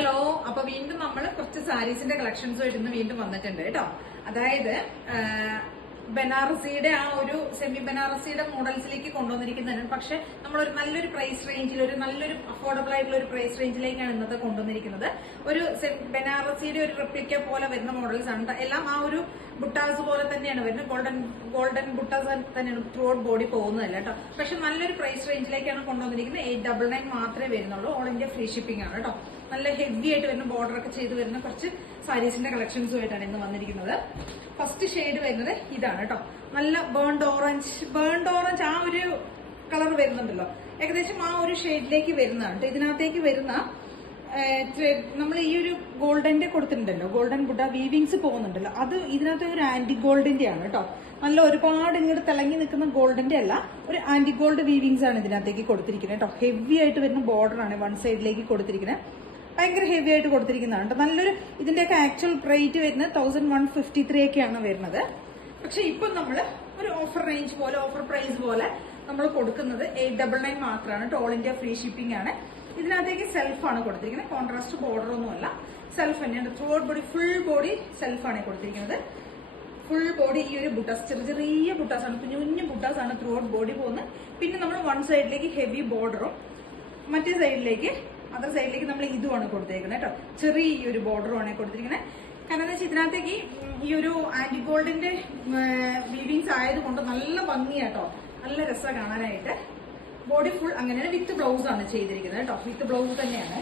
Hello, അപ്പൊ വീണ്ടും നമ്മൾ കുറച്ച് സാരീസിന്റെ കളക്ഷൻസുമായിട്ട് ഇന്ന് വീണ്ടും വന്നിട്ടുണ്ട് കേട്ടോ. അതായത് ബനാറസിയുടെ ആ ഒരു സെമി ബനാറസിയുടെ മോഡൽസിലേക്ക് കൊണ്ടുവന്നിരിക്കുന്നതാണ്. പക്ഷെ നമ്മളൊരു നല്ലൊരു പ്രൈസ് റേഞ്ചിൽ, ഒരു നല്ലൊരു അഫോർഡബിൾ ആയിട്ടുള്ള ഒരു പ്രൈസ് റേഞ്ചിലേക്കാണ് ഇന്നത്തെ കൊണ്ടുവന്നിരിക്കുന്നത്. ഒരു ബനാറസിയുടെ ഒരു റെപ്ലിക്ക പോലെ വരുന്ന മോഡൽസ് ആണ്. എല്ലാം ആ ഒരു ബുട്ടാസ് പോലെ തന്നെയാണ് വരുന്നത്. ഗോൾഡൻ ബുട്ടാസ് തന്നെയാണ് ത്രൂ ഔട്ട് ബോഡി പോകുന്നതല്ല കേട്ടോ. പക്ഷെ നല്ലൊരു പ്രൈസ് റേഞ്ചിലേക്കാണ് കൊണ്ടുവന്നിരിക്കുന്നത്. 899 മാത്രമേ വരുന്നുള്ളൂ. ഓൾ ഇന്ത്യ ഫ്രീ ഷിപ്പിംഗ് ആണ് കേട്ടോ. നല്ല ഹെവി ആയിട്ട് വരുന്ന ബോർഡർ ഒക്കെ ചെയ്ത് വരുന്ന കുറച്ച് സാരീസിന്റെ കളക്ഷൻസുമായിട്ടാണ് ഇന്ന് വന്നിരിക്കുന്നത്. ഫസ്റ്റ് ഷെയ്ഡ് വരുന്നത് ഇതാണ് കേട്ടോ. നല്ല ബേൺഡ് ഓറഞ്ച് ആ ഒരു കളർ വരുന്നുണ്ടല്ലോ. ഏകദേശം ആ ഒരു ഷെയ്ഡിലേക്ക് വരുന്നതാണ് കേട്ടോ. ഇതിനകത്തേക്ക് വരുന്ന നമ്മൾ ഈ ഒരു ഗോൾഡന്റെ കൊടുത്തിട്ടുണ്ടല്ലോ, ഗോൾഡൻ ബുട്ട വീവിങ്സ് പോകുന്നുണ്ടല്ലോ, അത് ഇതിനകത്ത് ഒരു ആന്റി ഗോൾഡിന്റെ ആണ് കേട്ടോ. നല്ല ഒരുപാട് ഇങ്ങോട്ട് തിളങ്ങി നിൽക്കുന്ന ഗോൾഡന്റെ അല്ല, ഒരു ആന്റി ഗോൾഡ് വീവിങ്സ് ആണ് ഇതിനകത്തേക്ക് കൊടുത്തിരിക്കുന്നത് കേട്ടോ. ഹെവി ആയിട്ട് വരുന്ന ബോർഡർ ആണ് വൺ സൈഡിലേക്ക് കൊടുത്തിരിക്കുന്നത്. ഭയങ്കര ഹെവി ആയിട്ട് കൊടുത്തിരിക്കുന്നതാണ് കേട്ടോ. നല്ലൊരു ഇതിന്റെയൊക്കെ ആക്ച്വൽ റേറ്റ് വരുന്നത് 1153 ഒക്കെയാണ് വരുന്നത്. പക്ഷെ ഇപ്പൊ നമ്മൾ ഒരു ഓഫർ റേഞ്ച് പോലെ, ഓഫർ പ്രൈസ് പോലെ നമ്മൾ കൊടുക്കുന്നത് 899 മാത്രമാണ് കേട്ടോ. ഓൾ ഇന്ത്യ ഫ്രീ ഷിപ്പിംഗ് ആണ്. ഇതിനകത്തേക്ക് സെൽഫാണ് കൊടുത്തിരിക്കുന്നത്. കോൺട്രാസ്റ്റ് ബോർഡർ ഒന്നുമല്ല, സെൽഫ് തന്നെയാണ്. Throughout body, full body സെൽഫാണ് കൊടുത്തിരിക്കുന്നത്. ഫുൾ ബോഡി ഈ ഒരു ബുട്ടാസ്, ചെറിയ ബുട്ടാസ് ആണ്, കുഞ്ഞു ബുട്ടാസ് ആണ് ത്രൂ ഔട്ട് ബോഡി പോകുന്നത്. പിന്നെ നമ്മൾ വൺ സൈഡിലേക്ക് ഹെവി ബോർഡറും മറ്റേ സൈഡിലേക്ക്, അതർ സൈഡിലേക്ക് നമ്മൾ ഇതുമാണ് കൊടുത്തേക്കുന്നത് കേട്ടോ. ചെറിയൊരു ബോർഡറുമാണ് കൊടുത്തിരിക്കുന്നത്. കാരണം എന്താ വെച്ചാൽ ഇതിനകത്തേക്ക് ഈ ഒരു ആന്റി ഗോൾഡിന്റെ വീവിങ്സ് ആയതുകൊണ്ട് നല്ല ഭംഗിയാട്ടോ, നല്ല രസമാണ് കാണാനായിട്ട്. ബോഡി ഫുൾ അങ്ങനെയാണ്. വിത്ത് ബ്ലൗസ് ആണ് ചെയ്തിരിക്കുന്നത് കേട്ടോ. വിത്ത് ബ്ലൗസ് തന്നെയാണ്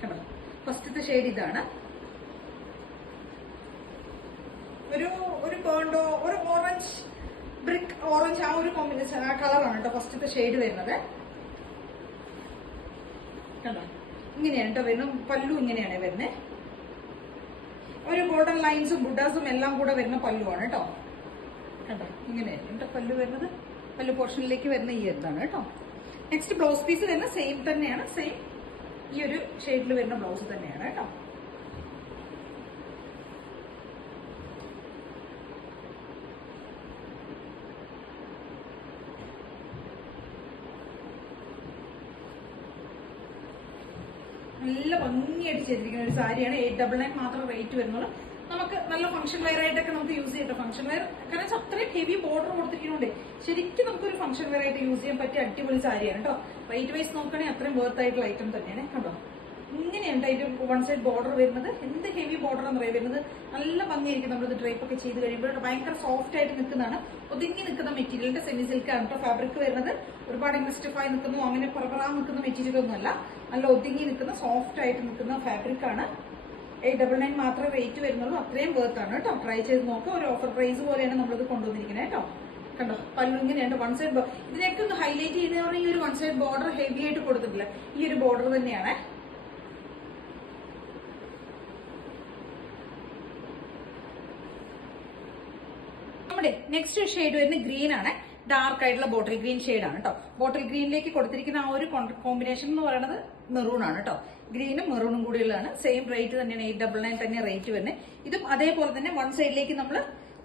കേട്ടോ. ഫസ്റ്റത്തെ ഷെയ്ഡ് ഇതാണ്. ഒരു ബേണ്ടോ, ഒരു ഓറഞ്ച്, ബ്രിക്ക് ഓറഞ്ച്, ആ ഒരു കോമ്പിനേഷൻ, ആ കളറാണ് കേട്ടോ ഫസ്റ്റത്തെ ഷെയ്ഡ് വരുന്നത് കേട്ടോ. ഇങ്ങനെയാണ് കേട്ടോ വരുന്നത്. പല്ലു ഇങ്ങനെയാണ് വരുന്നത്. ഒരു ഗോൾഡൻ ലൈൻസും ബുഡാസും എല്ലാം കൂടെ വരുന്ന പല്ലുവാണ് കേട്ടോ. കേട്ടോ ഇങ്ങനെയായിരിക്കും കേട്ടോ പല്ലു വരുന്നത്. പല്ലു പോർഷനിലേക്ക് വരുന്ന ഈ ഇതാണ് കേട്ടോ. നെക്സ്റ്റ് ബ്ലൗസ് പീസ് വരുന്ന സെയിം തന്നെയാണ്. സെയിം ഈ ഒരു ഷെയ്ഡിൽ വരുന്ന ബ്ലൗസ് തന്നെയാണ് കേട്ടോ. നല്ല ഭംഗിയായിട്ട് ചെയ്തിരിക്കുന്ന ഒരു സാരിയാണ്. 899 മാത്രം റേറ്റ് വരുന്നുള്ളൂ. നമുക്ക് നല്ല ഫംഗ്ഷൻ വെയർ ആയിട്ടൊക്കെ നമുക്ക് യൂസ് ചെയ്യാം. ഫംഗ്ഷൻ വെയർ കാരണം അത്രയും ഹെവി ബോർഡർ കൊടുത്തിരിക്കുന്നുണ്ട്. ശരിക്കും നമുക്കൊരു ഫംഗ്ഷൻ വെയർ ആയിട്ട് യൂസ് ചെയ്യാൻ പറ്റിയ അടിപൊളി സാരിയാണ് കേട്ടോ. റേറ്റ് വൈസ് നോക്കുകയാണെങ്കിൽ അത്രയും വർത്ത് ആയിട്ടുള്ള ഐറ്റം തന്നെയാണ് കേട്ടോ. ഇങ്ങനെയുണ്ട് അതിന്റെ വൺ സൈഡ് ബോർഡർ വരുന്നത്. എന്ത് ഹെവി ബോർഡർ എന്ന് പറയുന്നത് വരുന്നത്. നല്ല ഭംഗിയായിരിക്കും നമ്മളിത് ഡ്രൈപ്പ് ഒക്കെ ചെയ്ത് കഴിയുമ്പോൾ. ഭയങ്കര സോഫ്റ്റ് ആയിട്ട് നിൽക്കുന്നതാണ്. ഒതുങ്ങി നിൽക്കുന്ന മെറ്റീരിയലിന്റെ സെമി സിൽക്കാണ് കേട്ടോ ഫാബ്രിക് വരുന്നത്. ഒരുപാട് ഇൻവെസ്റ്റിഫായി നിൽക്കുന്നു, അങ്ങനെ പറപറാ നിൽക്കുന്ന മെറ്റീരിയൽ ഒന്നുമല്ല. നല്ല ഒതുങ്ങി നിൽക്കുന്ന സോഫ്റ്റ് ആയിട്ട് നിൽക്കുന്ന ഫാബ്രിക് ആണ്. 899 മാത്രമേ റേറ്റ് വരുന്നുള്ളൂ. അത്രയും വർത്ത് ആണ് കേട്ടോ. ട്രൈ ചെയ്ത് നോക്കുക. ഒരു ഓഫർ പ്രൈസ് പോലെയാണ് നമ്മളിത് കൊണ്ടുവന്നിരിക്കുന്നത് കേട്ടോ. കണ്ടോ പല്ലു ഇങ്ങനെയുണ്ട്. വൺ സൈഡ് ഇതിനൊക്കെ ഒന്ന് ഹൈലൈറ്റ് ചെയ്യുന്ന ഈ ഒരു വൺ സൈഡ് ബോർഡർ ഹെവി ആയിട്ട് കൊടുത്തിട്ടില്ല. ഈ ഒരു ബോർഡർ തന്നെയാണ്. നമ്മുടെ നെക്സ്റ്റ് ഷെയ്ഡ് വരുന്ന ഗ്രീൻ ആണ്. ഡാർക്ക് ആയിട്ടുള്ള ബോട്ടിൽ ഗ്രീൻ ഷെയ്ഡാണ് കേട്ടോ. ബോട്ടിൽ ഗ്രീനിലേക്ക് കൊടുത്തിരിക്കുന്ന ആ ഒരു കോമ്പിനേഷൻ എന്ന് പറയുന്നത് മെറൂൺ ആണ് കേട്ടോ. ഗ്രീനും മെറൂണും കൂടിയുള്ളതാണ്. സെയിം റേറ്റ് തന്നെയാണ്. 899 തന്നെ റേറ്റ് വരുന്നത്. ഇതും അതേപോലെ തന്നെ വൺ സൈഡിലേക്ക് നമ്മൾ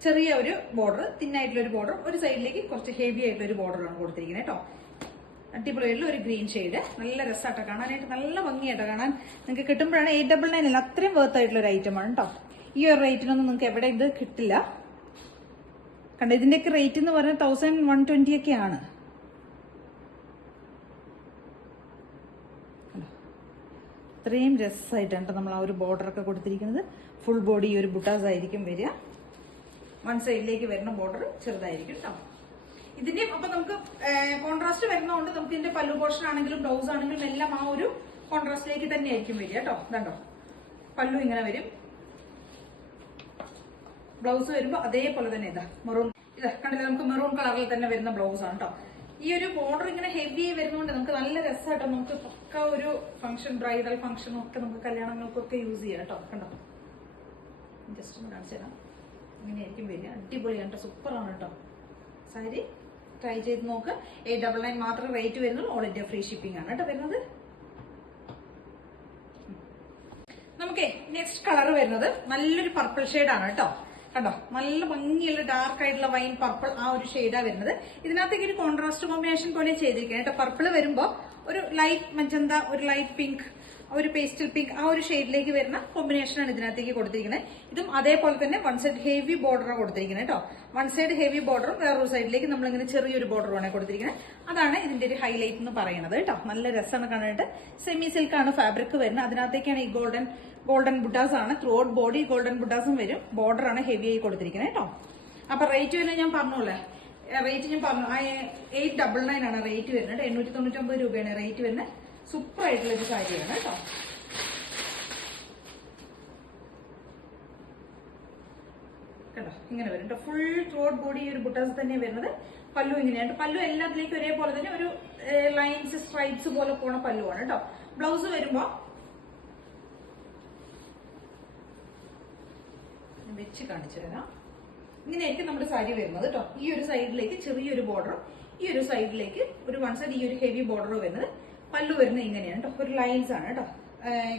ചെറിയ ഒരു ബോർഡർ, തിന്നായിട്ടുള്ള ഒരു ബോർഡർ, ഒരു സൈഡിലേക്ക് കുറച്ച് ഹെവി ആയിട്ടുള്ള ഒരു ബോർഡറാണ് കൊടുത്തിരിക്കുന്നത് കേട്ടോ. അടിപൊളിയായിട്ടുള്ള ഒരു ഗ്രീൻ ഷെയ്ഡ്. നല്ല രസമാട്ടോ കാണാനായിട്ട്. നല്ല ഭംഗിയായിട്ടോ കാണാൻ. നിങ്ങൾക്ക് കിട്ടുമ്പോഴാണ് 899 അല്ല, അത്രയും വർത്ത് ആയിട്ടുള്ള ഒരു ഐറ്റമാണ് കേട്ടോ. ഈ ഒരു റേറ്റിനൊന്നും നിങ്ങൾക്ക് എവിടെ ഇത് കിട്ടില്ല. കണ്ട ഇതിന്റെയൊക്കെ റേറ്റ് എന്ന് പറഞ്ഞാൽ 1120 ഒക്കെയാണ്. അത്രയും രസമായിട്ടാണ് നമ്മൾ ആ ഒരു ബോർഡർ ഒക്കെ കൊടുത്തിരിക്കുന്നത്. ഫുൾ ബോഡി ഒരു ബുട്ടാസ് ആയിരിക്കും വരിക. വൺ സൈഡിലേക്ക് വരുന്ന ബോർഡർ ചെറുതായിരിക്കും കേട്ടോ. ഇതിന്റെ അപ്പൊ നമുക്ക് കോൺട്രാസ്റ്റ് വരുന്നതുകൊണ്ട് നമുക്ക് ഇതിന്റെ പല്ലു പോർഷൻ ആണെങ്കിലും ബ്ലൗസ് ആണെങ്കിലും എല്ലാം ആ ഒരു കോൺട്രാസ്റ്റിലേക്ക് തന്നെ ആയിരിക്കും വരിക കേട്ടോ. ഇതുണ്ടോ പല്ലു ഇങ്ങനെ വരും. ബ്ലൗസ് വരുമ്പോ അതേപോലെ തന്നെ ഇതാ മെറൂൺ, ഇതാ കണ്ടില്ല, നമുക്ക് മെറൂൺ കളറിൽ തന്നെ വരുന്ന ബ്ലൗസ് ആണ് കേട്ടോ. ഈ ഒരു ബോർഡർ ഇങ്ങനെ ഹെവി വരുന്നതുകൊണ്ട് നമുക്ക് നല്ല രസമായിട്ടോ. നമുക്ക് പക്ക ഒരു ഫംഗ്ഷൻ, ബ്രൈഡൽ ഫംഗ്ഷനും ഒക്കെ നമുക്ക് കല്യാണങ്ങൾക്കൊക്കെ യൂസ് ചെയ്യാം കേട്ടോ. കണ്ടോ ജസ്റ്റ് ഒന്ന് കാണിച്ചു തരാം. ഇങ്ങനെയായിരിക്കും വരിക. അടിപൊളിയാണ് കേട്ടോ. സൂപ്പറാണ് കേട്ടോ സാരി. ട്രൈ ചെയ്ത് നോക്ക്. 899 മാത്രം റേറ്റ് വരുന്നുള്ളൂ. ഓൾ ഇന്ത്യ ഫ്രീ ഷിപ്പിംഗ് ആണ് കേട്ടോ വരുന്നത്. നമുക്ക് നെക്സ്റ്റ് കളർ വരുന്നത് നല്ലൊരു പർപ്പിൾ ഷെയ്ഡാണ് കേട്ടോ. കണ്ടോ നല്ല ഭംഗിയുള്ള ഡാർക്ക് ആയിട്ടുള്ള വൈൻ പർപ്പിൾ ആ ഒരു ഷെയ്ഡാ വരുന്നത്. ഇതിനകത്തേക്ക് ഒരു കോൺട്രാസ്റ്റ് കോമ്പിനേഷൻ പോലെ ചെയ്തിരിക്കുന്നത് കേട്ടോ. പർപ്പിൾ വരുമ്പോ ഒരു ലൈറ്റ് മജന്ത, ഒരു ലൈറ്റ് പിങ്ക്, ഒരു പേസ്റ്റൽ പിങ്ക്, ആ ഒരു ഷെയ്ഡിലേക്ക് വരുന്ന കോമ്പിനേഷനാണ് ഇതിനകത്തേക്ക് കൊടുത്തിരിക്കുന്നത്. ഇതും അതേപോലെ തന്നെ വൺ സൈഡ് ഹെവി ബോർഡറാണ് കൊടുത്തിരിക്കുന്നത് കേട്ടോ. വൺ സൈഡ് ഹെവി ബോർഡറും വേറൊരു സൈഡിലേക്ക് നമ്മളിങ്ങനെ ചെറിയൊരു ബോർഡറുമാണ് കൊടുത്തിരിക്കുന്നത്. അതാണ് ഇതിന്റെ ഒരു ഹൈലൈറ്റ് എന്ന് പറയുന്നത് കേട്ടോ. നല്ല രസമാണ് കാണാനായിട്ട്. സെമി സിൽക്കാണ് ഫാബ്രിക് വരുന്നത്. അതിനകത്തേക്കാണ് ഈ ഗോൾഡൻ ബുട്ടാസ് ആണ്. ത്രൂ ഔട്ട് ബോഡി ഗോൾഡൻ ബുട്ടാസും വരും. ബോർഡറാണ് ഹെവി ആയി കൊടുത്തിരിക്കുന്നത് കേട്ടോ. അപ്പൊ റേറ്റ് വരുന്നത് ഞാൻ പറഞ്ഞോളേ, റേറ്റ് ഞാൻ പറഞ്ഞു 899 ആണ് റേറ്റ് വരുന്നത്. 899 രൂപയാണ് റേറ്റ് വരുന്നത്. സൂപ്പർ ആയിട്ടുള്ള ഒരു സാരിയാണ് കേട്ടോ. കേട്ടോ ഇങ്ങനെ വരും കേട്ടോ. ഫുൾ ത്രോട്ട് ബോഡി ഒരു ബുട്ടാസ് തന്നെ വരുന്നത്. പല്ലു ഇങ്ങനെയാണ്. പല്ലു എല്ലാത്തിലേക്കും ഒരേപോലെ തന്നെ ഒരു ലൈൻസ് സ്ട്രൈപ്സ് പോലെ പോണ പല്ലുവാണ് കേട്ടോ. ബ്ലൗസ് വരുമ്പോ വെച്ച് കാണിച്ചു തരാം. ഇങ്ങനെയായിരിക്കും നമ്മുടെ സാരി വരുന്നത് കേട്ടോ. ഈ ഒരു സൈഡിലേക്ക് ചെറിയൊരു ബോർഡറും ഈ ഒരു സൈഡിലേക്ക് ഒരു വൺ സൈഡ് ഈ ഒരു ഹെവി ബോർഡറും വരുന്നത്. പല്ലു വരുന്നത് ഇങ്ങനെയാണ് കേട്ടോ. ഒരു ലൈൻസ് ആണ് കേട്ടോ.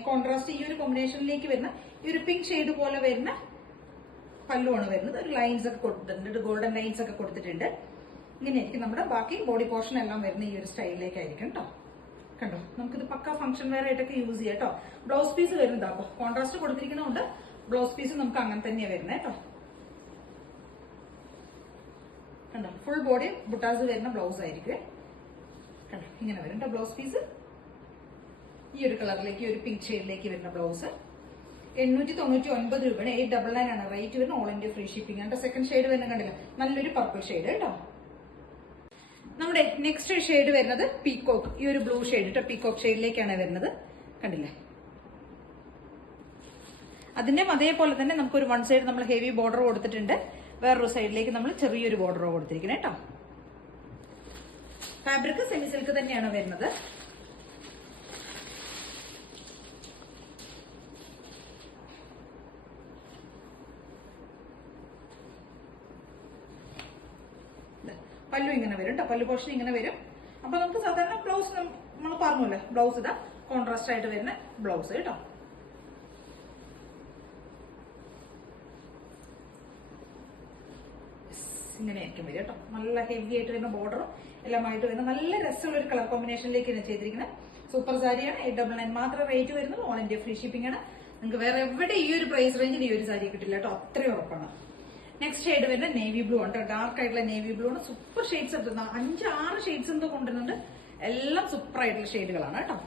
കോൺട്രാസ്റ്റ് ഈ ഒരു കോമ്പിനേഷനിലേക്ക് വരുന്ന ഈ ഒരു പിങ്ക് ഷെയ്ഡ് പോലെ വരുന്ന പല്ലുവാണ് വരുന്നത്. ഒരു ലൈൻസ് ഒക്കെ കൊടുത്തിട്ടുണ്ട്, ഗോൾഡൻ ലൈൻസ് ഒക്കെ കൊടുത്തിട്ടുണ്ട്. ഇങ്ങനെയായിരിക്കും നമ്മുടെ ബാക്കി ബോഡി പോർഷൻ എല്ലാം വരുന്ന ഈ ഒരു സ്റ്റൈലിലേക്കായിരിക്കും കേട്ടോ. കണ്ടോ, നമുക്കിത് പക്ക ഫംഗ്ഷൻ വെയർ ആയിട്ടൊക്കെ യൂസ് ചെയ്യാം കേട്ടോ. ബ്ലൗസ് പീസ് വരുന്നതാ. കോൺട്രാസ്റ്റ് കൊടുത്തിരിക്കുന്നതുകൊണ്ട് ബ്ലൗസ് പീസ് നമുക്ക് അങ്ങനെ തന്നെയാണ് വരുന്നത് കേട്ടോ. കണ്ടോ, ഫുൾ ബോഡി ബുട്ടാസ് വരുന്ന ബ്ലൗസ് ആയിരിക്കും. കണ്ടോ ഇങ്ങനെ വരും കേട്ടോ ബ്ലൗസ് പീസ്. ഈ ഒരു കളറിലേക്ക് ഒരു പിങ്ക് ഷെയ്ഡിലേക്ക് വരുന്ന ബ്ലൗസ് 899 രൂപയാണ്. 899 ആണ് റേറ്റ് വരുന്നത്. ഓൾ ഇന്ത്യ ഫ്രീ ഷിപ്പിംഗ് ആണ്. സെക്കൻഡ് ഷെയ്ഡ് വരുന്നത് കണ്ടില്ല, നല്ലൊരു പർപ്പിൾ ഷെയ്ഡ് കേട്ടോ. നമ്മുടെ നെക്സ്റ്റ് ഷെയ്ഡ് വരുന്നത് പീകോക്ക്, ഈ ഒരു ബ്ലൂ ഷെയ്ഡ് കേട്ടോ. പീകോക്ക് ഷെയ്ഡിലേക്കാണ് വരുന്നത്. കണ്ടില്ലേ, അതിന്റെ അതേപോലെ തന്നെ നമുക്കൊരു വൺ സൈഡ് നമ്മൾ ഹെവി ബോർഡർ കൊടുത്തിട്ടുണ്ട്. വേറൊരു സൈഡിലേക്ക് നമ്മൾ ചെറിയൊരു ബോർഡർ കൊടുത്തിരിക്കുന്നത് കേട്ടോ. ഫാബ്രിക് സെമി സിൽക്ക് തന്നെയാണ് വരുന്നത്. പല്ലു ഇങ്ങനെ വരും കേട്ടോ. പല്ലു പോർഷൻ ഇങ്ങനെ വരും. അപ്പൊ നമുക്ക് സാധാരണ ബ്ലൗസ് നമ്മൾ പറഞ്ഞല്ലേ, ബ്ലൗസ് ഇതാ കോൺട്രാസ്റ്റ് ആയിട്ട് വരുന്ന ബ്ലൗസ് കേട്ടോ. ഇങ്ങനെയായിരിക്കും വരും കേട്ടോ. നല്ല ഹെവി ആയിട്ട് വരുന്ന ബോർഡറും എല്ലാമായിട്ട് വരുന്ന നല്ല രസമുള്ള ഒരു കളർ കോമ്പിനേഷനിലേക്ക് ചെയ്തിരിക്കുന്നത്. സൂപ്പർ സാരിയാണ്. 899 മാത്രം റേറ്റ് വരുന്നത്. ഓൾ ഇന്ത്യ ഫ്രീ ഷിപ്പിംഗ് ആണ്. നിങ്ങൾക്ക് വേറെ എവിടെ ഈ ഒരു പ്രൈസ് റേഞ്ചിൽ ഈ ഒരു സാരി കിട്ടില്ല കേട്ടോ. അത്രയും ഉറപ്പാണ്. നെക്സ്റ്റ് ഷെയ്ഡ് വരുന്നത് നേവി ബ്ലൂ ആണ്. ഡാർക്ക് ആയിട്ടുള്ള നേവി ബ്ലൂ ആണ്. സൂപ്പർ ഷെയ്ഡ്സ് എടുത്തുന്ന 5-6 ഷെയ്ഡ്സ് എന്തോ കൊണ്ടുവരുന്നുണ്ട്. എല്ലാം സൂപ്പർ ആയിട്ടുള്ള ഷെയ്ഡുകളാണ് കേട്ടോ.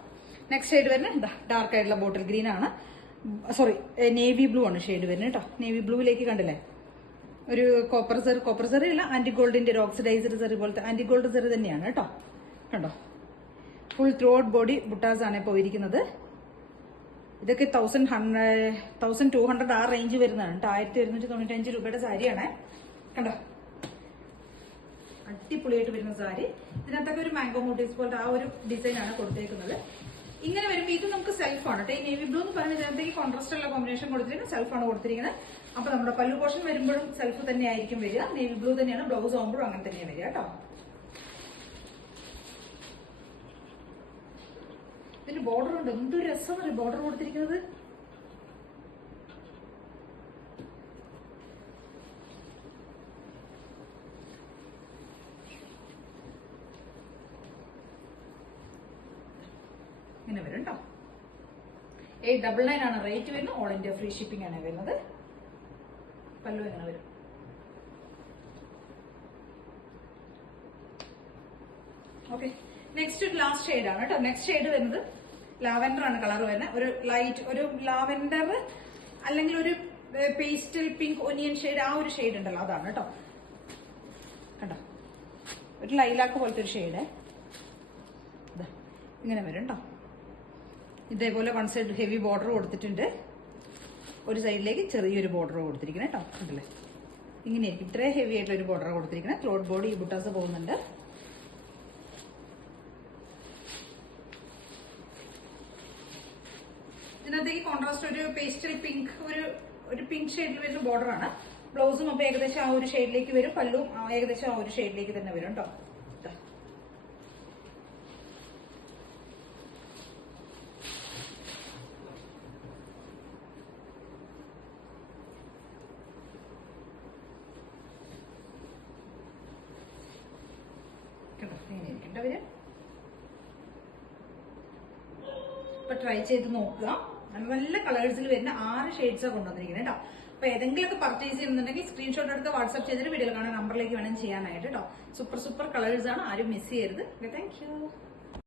നെക്സ്റ്റ് ഷെയ്ഡ് വരുന്നത് ഡാർക്ക് ആയിട്ടുള്ള ബോട്ടിൽ ഗ്രീൻ ആണ്. സോറി, നേവി ബ്ലൂ ആണ് ഷെയ്ഡ് വരുന്നത് കേട്ടോ. നേവി ബ്ലൂവിലേക്ക് കണ്ടില്ലേ ഒരു കോപ്പർ സെറി അല്ല, ആന്റി ഗോൾഡിന്റെ ഒരു ഓക്സിഡൈസ്ഡ് സെറി പോലത്തെ ആന്റി ഗോൾഡ് സെറി തന്നെയാണ് കേട്ടോ. കണ്ടോ, ഫുൾ ത്രോട്ട് ബോഡി ബുട്ടാസ് ആണ് പോയിരിക്കുന്നത്. ഇതൊക്കെ 1200 ആ റേഞ്ച് വരുന്നതാണ് കേട്ടോ. 1195 രൂപയുടെ സാരിയാണ്. കണ്ടോ, അടിപൊളിയായിട്ട് വരുന്ന സാരി. ഇതിനകത്തൊക്കെ ഒരു മാംഗോ മോട്ടീവ്സ് പോലത്തെ ആ ഒരു ഡിസൈൻ ആണ് കൊടുത്തേക്കുന്നത്. ഇങ്ങനെ വരുമ്പോൾ ഇത് നമുക്ക് സെൽഫാണ് കേട്ടോ. ഈ നേവി ബ്ലൂ എന്ന് പറയുന്നത് ഇതിനകത്തേക്ക് കോൺട്രാസ്റ്റ് ഉള്ള കോമ്പിനേഷൻ കൊടുത്തിരിക്കുന്നത് സെൽഫാണ് കൊടുത്തിരിക്കുന്നത്. അപ്പൊ നമ്മുടെ പല്ലു പോർഷൻ വരുമ്പോഴും സെൽഫ് തന്നെ ആയിരിക്കും വരിക. നേവി ബ്ലൂ തന്നെയാണ്. ബ്ലൗസ് ആകുമ്പോഴും അങ്ങനെ തന്നെയാണ് വരിക കേട്ടോ. ഇതിന് ബോർഡർ ഉണ്ട്. എന്തൊരു രസമാണ് ബോർഡർ കൊടുത്തിരിക്കുന്നത്. ഇങ്ങനെ വരും കേട്ടോ. 899 ആണ് റേറ്റ് വരുന്നത്. ഓൾ ഇന്ത്യ ഫ്രീ ഷിപ്പിംഗ് ആണ് വരുന്നത്. പല്ലു എങ്ങനെ വരും. ഓക്കെ, നെക്സ്റ്റ് ലാസ്റ്റ് ഷെയ്ഡ് ആണ് കേട്ടോ. നെക്സ്റ്റ് ഷെയ്ഡ് വരുന്നത് ലാവെൻഡർ ആണ് കളർ വരുന്നത്. ഒരു ലൈറ്റ് ഒരു ലാവെൻഡർ അല്ലെങ്കിൽ ഒരു പേസ്റ്റൽ പിങ്ക് ഒനിയൻ ഷെയ്ഡ്, ആ ഒരു ഷെയ്ഡ് ഉണ്ടല്ലോ, അതാണ് കേട്ടോ. കണ്ടോ, ഒരു ലൈലാക്ക് പോലത്തെ ഒരു ഷെയ്ഡ് ഇങ്ങനെ വരും കേട്ടോ. ഇതേപോലെ വൺ സൈഡ് ഹെവി ബോർഡർ കൊടുത്തിട്ടുണ്ട്. ഒരു സൈഡിലേക്ക് ചെറിയൊരു ബോർഡർ കൊടുത്തിരിക്കുന്നത് കേട്ടോ. കണ്ടല്ലേ, ഇങ്ങനെയായിരിക്കും. ഇത്രയും ഹെവി ആയിട്ടുള്ള ഒരു ബോർഡർ കൊടുത്തിരിക്കുന്നത്. ത്രോട്ട് ബോഡി ഈ ബുട്ടാസ് പോകുന്നുണ്ട്. ഇതിനകത്തേക്ക് കോൺട്രാസ്റ്റ് ഒരു പേസ്റ്റൽ പിങ്ക്, ഒരു പിങ്ക് ഷെയ്ഡിൽ വരുന്ന ബോർഡർ ആണ്. ബ്ലൗസും അപ്പൊ ഏകദേശം ആ ഒരു ഷെയ്ഡിലേക്ക് വരും. പല്ലും ഏകദേശം ആ ഒരു ഷെയ്ഡിലേക്ക് തന്നെ വരും കേട്ടോ. അപ്പൊ ട്രൈ ചെയ്ത് നോക്കുക. നല്ല കളേഴ്സിൽ വരുന്ന 6 ഷെയ്ഡ്സാണ് കൊണ്ടുവന്നിരിക്കുന്നത് കേട്ടോ. അപ്പൊ ഏതെങ്കിലുമൊക്കെ പർച്ചേസ് ചെയ്യുന്നുണ്ടെങ്കിൽ സ്ക്രീൻഷോട്ട് എടുത്ത് വാട്സ്ആപ്പ് ചെയ്തിട്ട് വീഡിയോ കാണാൻ നമ്പറിലേക്ക് വേണം ചെയ്യാനായിട്ട് കേട്ടോ. സൂപ്പർ കളേഴ്സ് ആണ്, ആരും മിസ് ചെയ്യരുത്. Thank you.